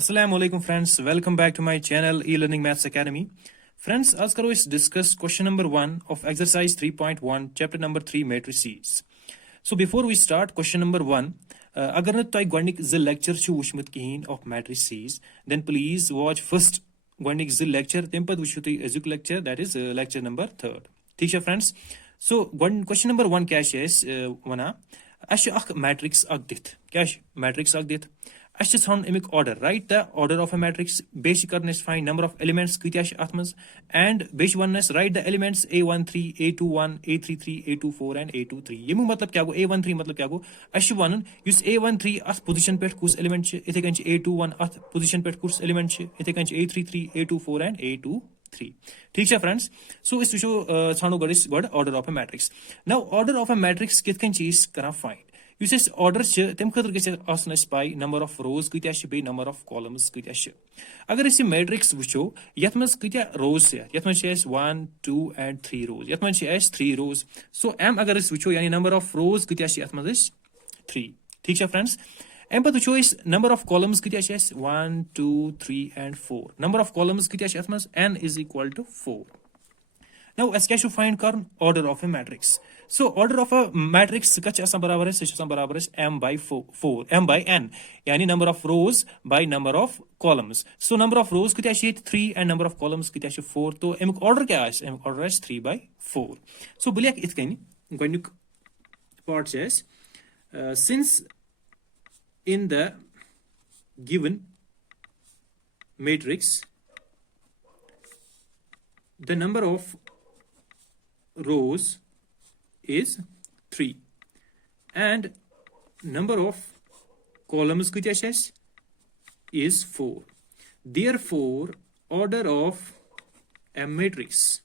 Assalamu alaikum friends, welcome back to my channel e-learning maths academy. Friends, आज करो इस discuss question number 1 of exercise 3.1 chapter number 3 matrices. So before we start question number 1, अगर न तोय गोडनिक ज lecture छु वुचमत कहीं of matrices, then please watch first गोडनिक ज lecture तम पद वुचु तोय अजुक lecture, that is lecture number 3rd. ठीक है friends? So question number 1 क्या छ वना अश अख matrix अख दित. क्या matrix अख दित? Let's just found amic order. Write the order of a matrix. Basic is find number of elements kitiash atmas and basic oneness write the elements A13, A21, A33, A24 and A23. Yemu matlab kya go A13 matlab kya go ash one use A13 at position pet kus element che ithe kanch A21 at position pet kus element che ithe kanch A33, A24 and A23. ठीक है friends. So इस विषय छानो गड़िस गड़ order of a matrix. Now order of a matrix कित कन चीज करा find. Yus es order छ तम खतर गछ आसन अस पाई number of rows कित्या छ बे number of columns कित्या छ अगर इस matrix वुचो यत मस कित्या rows छ यत मस छ 1 2 and 3 rows यत मस छ 3 rows so m अगर इस वुचो यानी number of rows कित्या छ यत मस 3 ठीक छ friends m पद वुचो इस number of columns कित्या छ 1 2 3 and 4 number of columns कित्या छ यत मस n is equal to 4. Now as क्या should find current order of a matrix. So order of a matrix Kutch आसान बराबर है सच आसान बराबर है m by 4 m by n यानी number of rows by number of columns. So number of rows कितना है 3 and number of columns कितना है 4 तो एम order क्या है एम order है 3 by 4. So बोलिए कि इतने Ganik part says since in the given matrix the number of rows is 3 and number of columns is 4. Therefore, order of a matrix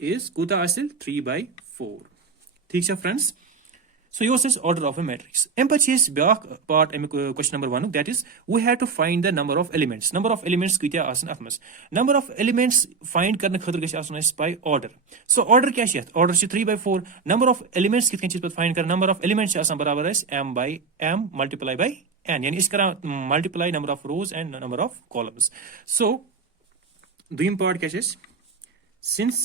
is 3 by 4. ठीक है friends? So yours is order of a matrix. Empathy back part question number 1 that is we have to find the number of elements. Number of elements कित्या आसन अथमस. Number of elements find करने खतर गछ आसन है by order. So order क्या है? Order है 3 by 4. Number of elements कितने चीज पर find कर number of elements आसन बराबर है m by m multiply by n. यानी इस करा multiply number of rows and number of columns. So दूसरी part क्या है? Since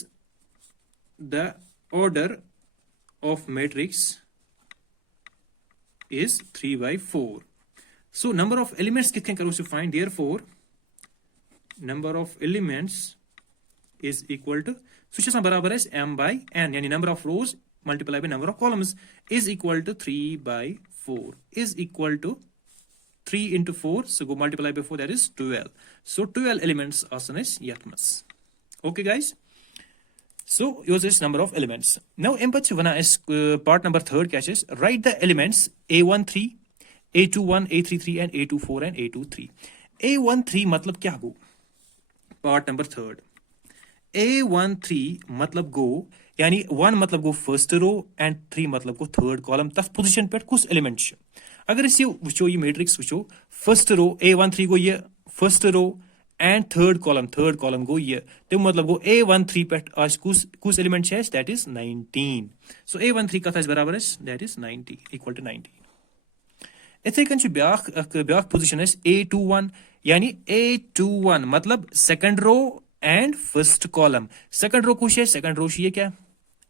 the order of matrix is 3 by 4. So number of elements kitne karo to find, therefore number of elements is equal to so cha barabar is m by n yani number of rows multiplied by number of columns is equal to 3 by 4 is equal to 3 into 4 so go multiply by 4 that is 12. So 12 elements are is yatmas. Okay guys. So yours is number of elements. Now empathy wana is part number 3rd catches. Write the elements A13, A21, A33 and A24 and A23. A13 मतलब क्या हो? Part number 3rd. A13 मतलब go यानी 1 मतलब go first row and 3 मतलब go third column तस position पे कुछ element छ. अगर इसे वुचो ये matrix वुचो first row A13 को ये first row and third column go ये तो मतलब गो A13 पे आज कुछ element है that is 19. So A13 का था बराबर है that is 90 equal to 90. इथे कंच ब्याख position है A21 यानी A21 मतलब second row and first column. Second row कुछ है second row ये क्या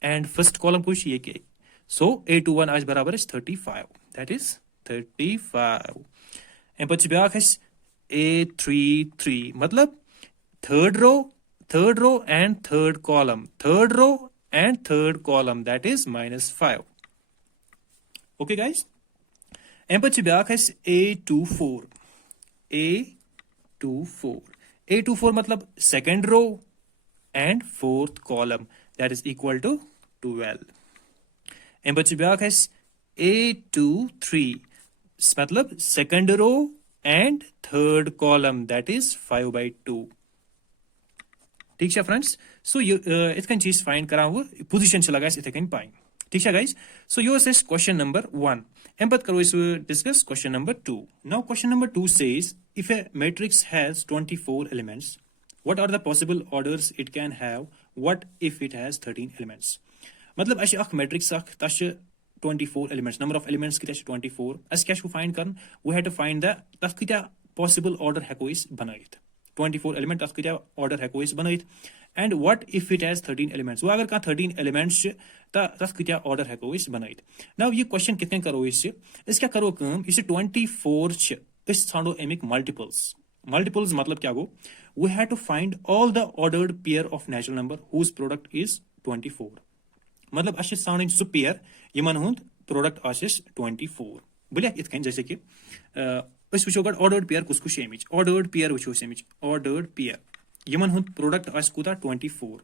and first column कुछ ये क्या. So A21 आज बराबर है 35 that is 35. एम पछ ब्याख है A33 मतलब third row and third column that is -5. Okay guys. M पछ ब्याख है A24 मतलब second row and fourth column that is equal to 12. M पछ ब्याख है A23 मतलब second row and third column that is 5 by 2. ठीक है friends. So इतकन चीज find करा हुआ position से लगाए इतकन पाएं. ठीक है guys. So yours is question number 1. M पद करो इस discuss question number 2. Now question number 2 says if a matrix has 24 elements, what are the possible orders it can have? What if it has 13 elements? मतलब अश अख matrix अख तश 24 elements. Number of elements kita 24. As क्या find Karan? We have to find the तस किता possible order heko is banayit 24 element tas kya order heko is banayit and what if it has 13 elements wo agar ka 13 elements ta tas kya order heko is banayit now ye question kitken karo is kya karo kam is 24 ch is thando emik multiples matlab kya go we have to find all the ordered pair of natural number whose product is 24 मतलब अच्छे sounding सुपेयर Yemen हुंद product आशिस 24 बुलिया इत कन जैसे कि अस वुचो गड ordered pair कुस कुछ एमिच ऑर्डर्ड पेयर वुचो एमिच ऑर्डर्ड पेयर यमन हुंद प्रोडक्ट आस कुता 24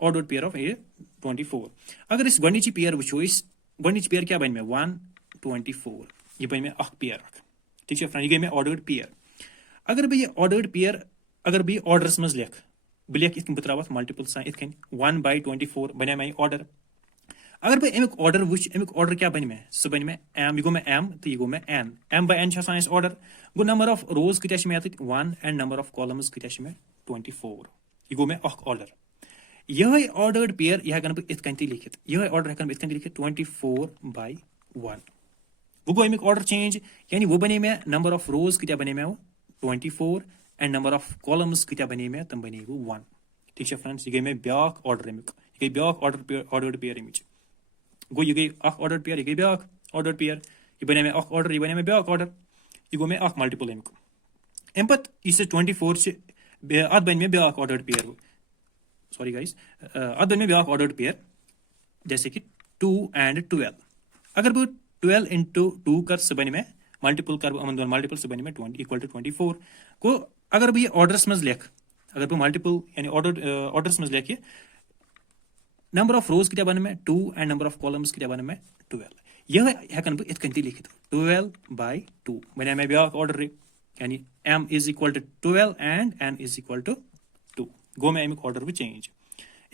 ऑर्डर्ड पेयर ऑफ ए 24 अगर इस गणिची पेयर वुचो इस गणिची पेयर क्या बन में 124 ये बन में अख पेयर ठीक है फ्रेंड ये गई में ऑर्डर्ड पेयर अगर बे ये ऑर्डर्ड पेयर अगर बे ऑर्डर्स मज लेख बुलिया इत बतरावत मल्टीपल साइन इत कन 1/24 बने में ऑर्डर अगर बह अमुक ऑर्डर क्या बन में सह बन में एम यह गो में एम तो यह गो में an m by n order go number of rows कत मे 1 एंड नंबर ऑफ कॉलम्स कत मे 24 यह गो में ऑर्डर यह ऑर्डर्ड पेयर यह हन बह इत लिखित यह ऑर्डर हन इत लिखित 24/1 वो गो अमुक ऑर्डर चेंज यानी वो बने में नंबर ऑफ रोज कत बने में 24 एंड नंबर ऑफ कॉलम्स कत बने में तम बने 1 ठीक है फ्रेंड्स यह गई में ब्याक ऑर्डर अमुक यह गई ब्याक ऑर्डर्ड पेयर अमिच गो यह गई ऑर्डर पेयर यह गई ब्याक ऑर्डर पेयर यह बने में ऑर्डर यह बने में ब्याक ऑर्डर यह गो में मल्टीपल अमुक अम पे इस 24 अत बन में back order pair sorry guys अत बन में ब्याक ऑर्डर पेयर जैसे कि 2 and 12 अगर बह 12 into 2 कर सह बन में मल्टीपल कर अमन मल्टीपल सह बन में 20 = 24 गो अगर बह ऑर्डर्स मज लेख अगर बह मल्टीपल यानी ऑर्डर्स मज लेख नंबर ऑफ रोज क्या बन में 2 एंड नंबर ऑफ कॉलम्स क्या बन में 12 यह हेकन बह इत लिखित 12/2 बने में ब्याक ऑर्डर यानी m = 12 एंड n = 2 गो में अमुक ऑर्डर चेंज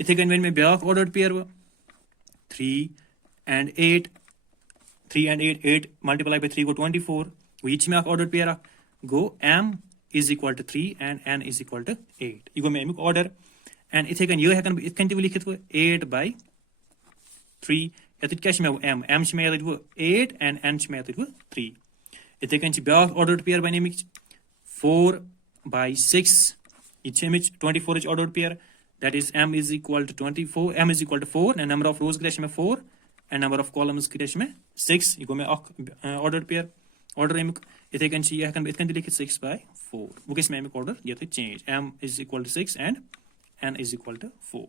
इथे कन बन में back order pair 3 and 8 8 multiplied by 3 go 24 वो ये में order pair go m = 3 and n = 8 ये गो में अमुक ऑर्डर एंड इथे कन यह हेकन इत लिखित 8/3 यत क्या m में 8 and n में 3 इथे कन ब्याक ऑर्डर पेयर बन 4/6 ये 24 order pair that is m = 24 m = 4 and number of रोज क्या 4 एंड नंबर ऑफ कॉलम्स क्या 6 ये गो में ऑर्डर पेयर ऑर्डर अमुक इथे कन यह हेकन इत लिखित 6/4 वो किस में अमुक ऑर्डर ये चेंज m = 6 एंड n = 4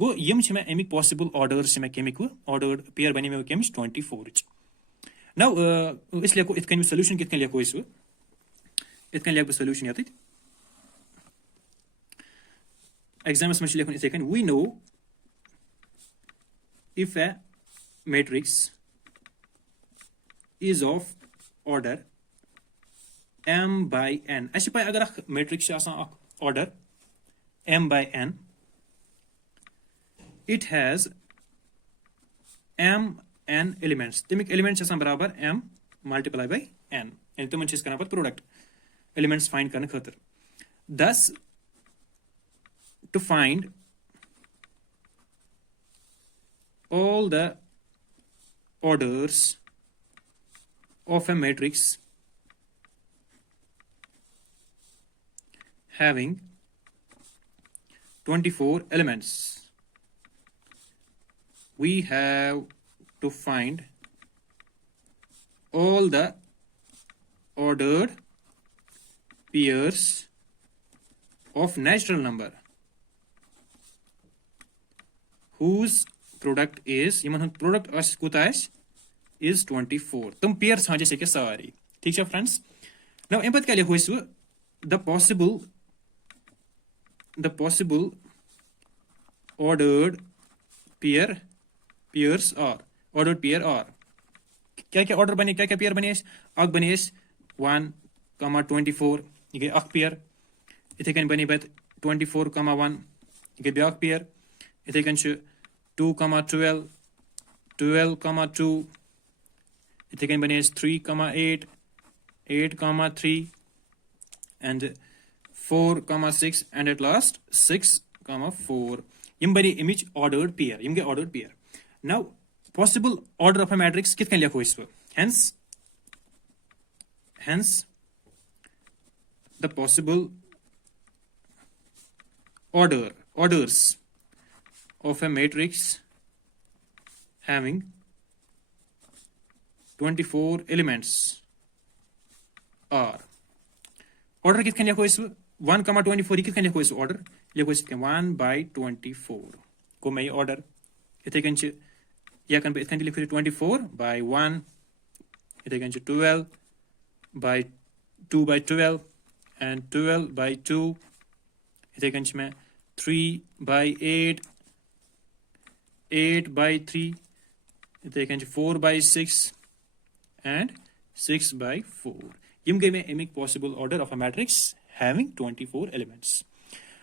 गो यम छ में अमिक पॉसिबल ऑर्डर्स में केमिक ऑर्डर्ड पेयर बने में केमिस 24 नाउ इस लेको इत सॉल्यूशन कित लेको इस इत लेको सॉल्यूशन यत एग्जाम्स में लेखन इथे we know if a matrix is of order m/n अस पे अगर matrix order m/n it has mn elements तमिक एलिमेंट्स बराबर m multiplied by n यानी तुम करना पत प्रोडक्ट एलिमेंट्स फाइंड करने खातिर thus to find all the orders of a matrix having 24 elements we have to find all the ordered pairs of natural number whose product is product is 24 तुम pair छाजे से सारी ठीक है friends now M क्या लिखो इस the possible ordered pairs are ordered pair are क्या ऑर्डर बने क्या पेयर बने अक बने 1,24 ये गई अक पेयर इथे कन बने 24,1 ये गई ब्याक पेयर इथे कन 2,12 12,2 इथे कन बने 3,8 8,3 and 4,6 and at last 6,4 यम बने इमेज ऑर्डर्ड पेयर यम गए ordered pair now possible order of a matrix कित लिखो इस hence the possible orders of a matrix having 24 elements are. Order kit can 1, 24 kit can order 1 by 24. Ko may order. It can ya can be 24 by 1. It can 12 by 2 by 12 and 12 by 2. It can 3 by 8, 8 by 3. It can 4 by 6 and 6 by 4. Yim gave me a possible order of a matrix having 24 elements.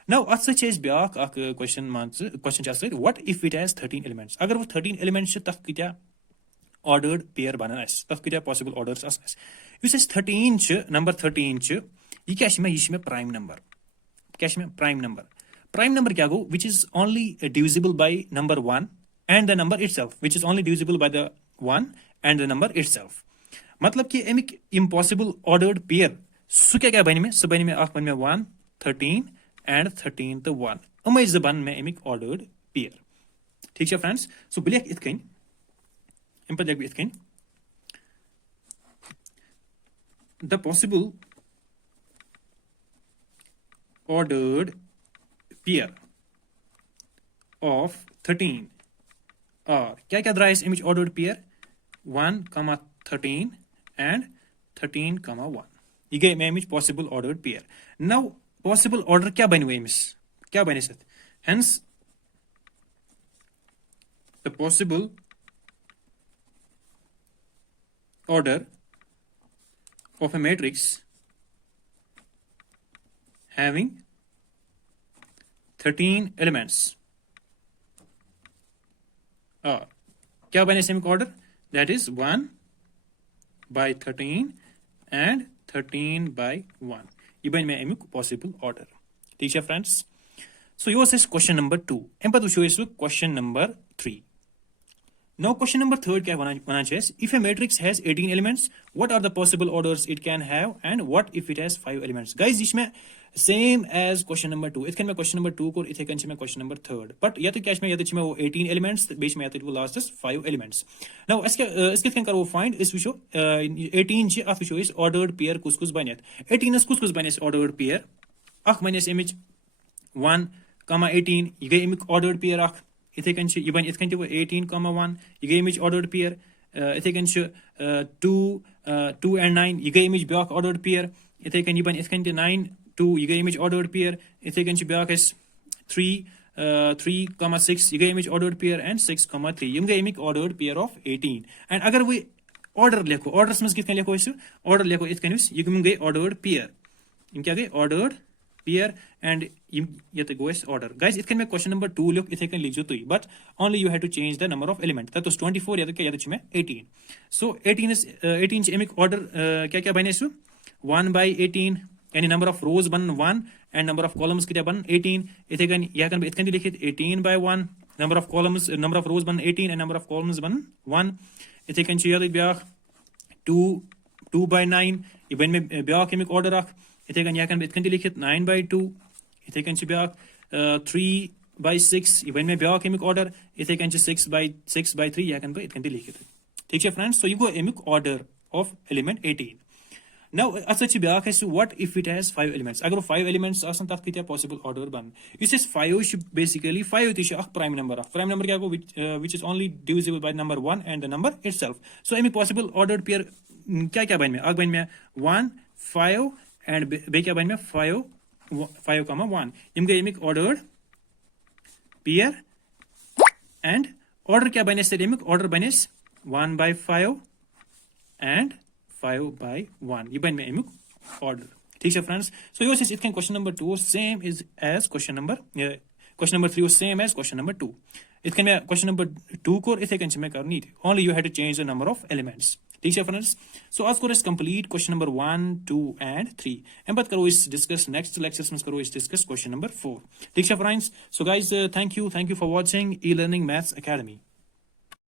Now, at such as Biak question just said, what if it has 13 elements? Agar 13 elements taf kitya ordered pair bananas. Taf kitya possible orders as. You says 13 number 13 ye kya prime number. Prime number. Prime number kya go, which is only divisible by number 1 and the number itself, which is only divisible by the 1 and the number itself. मतलब कि एमिक impossible ordered pair सु क्या बने में सु बने में आख बने में 1 13 and 13 the 1 अमे जबान में एमिक ordered pair. ठीक है फ्रेंड्स. सो बिलियक इतकन इन पर इतकन the possible ordered pair of 13 are क्या द्राइस एमिक ordered pair 1, 13 and 13, 1. ये गए में image possible ordered pair. Now possible order क्या बने हुए मिस क्या बने सत. Hence the possible order of a matrix having 13 elements are क्या बने semic order, that is 1 by 13 and 13 by 1. ये बन में एमिक possible order. ठीक है friends. So yours is question number 2. M पर शो इस question number 3. Now question number 3 क्या बना चाहिए? If a matrix has 18 elements, what are the possible orders it can have and what if it has 5 elements? Guys, इसमें same as question number 2. इतने में question number 2 को इतने कंचे में question number 3. But या तो क्या इसमें या तो वो 18 elements बीच में या तो वो last is 5 elements. Now इसके क्या करो find इस विषय 18 जी आप विषय इस ordered pair कुछ बनियत 18 इस कुछ बनियत ordered pair आख बनियत image 1, 18 ये गए image ordered pair आख इतने कंचे ये बन इतने वो 18, 1 ये गए image ordered pair इतने कंचे 2 and 9 ये गए image block ordered pair इतने कंचे ये बन इतने 9 2 you get image ordered pair. If you can is 3 6 you get image ordered pair and 6 3 you get image ordered pair of 18. And agar we order lekho orders में कितने lekho इस order lekho इस कन्विस you get ordered pair. इम क्या गए ordered pair and ये तो go is order. Guys it can make question number 2 look इथे can लिख जो तो but only you have to change the number of element. that was 24 या तो क्या या तो चिमे 18. So 18 is 18 च image order क्या क्या बने इसु 1 by 18. Any number of rows bun 1 and number of columns कितना बन 18. इथे can या can इतने लिखित 18 by 1 number of columns number of rows bun 18 and number of columns bun 1. इथे can चाहिए तो ब्याह 2 by 9 ये बन में ब्याह के में order रख इथे can या can इतने लिखित 9 by 2 इथे can चाहिए ब्याह 3 by 6 ये बन में ब्याह के में order इथे can चाहिए 6 by 3 या can इतने लिखित. ठीक है friends. So you go emic order of element 18. Now, as what if it has 5 elements? Agar 5 elements asan tat kitya possible order ban. It says 5 should basically 5 is a prime number. Prime number kya go which is only divisible by number 1 and the number itself. So any possible ordered pair kya ban mein? Ag ban mein 1 5 and be kya ban mein 5 1. Im ge emic ordered pair and order kya ban is emic order ban is 1 by 5 and 5 by 1. ये बन में एमिक order. ठीक है friends. So yours is it can question number 2 same is as question number 3 was same as question number 2. It can be question number 2 को इसे can चमे करनी थी. Only you had to change the number of elements. ठीक है friends. So आज को is complete question number 1, 2 and 3. M बात करो इस discuss next lectures में करो इस discuss question number 4. ठीक है friends. So guys thank you for watching e-learning maths academy.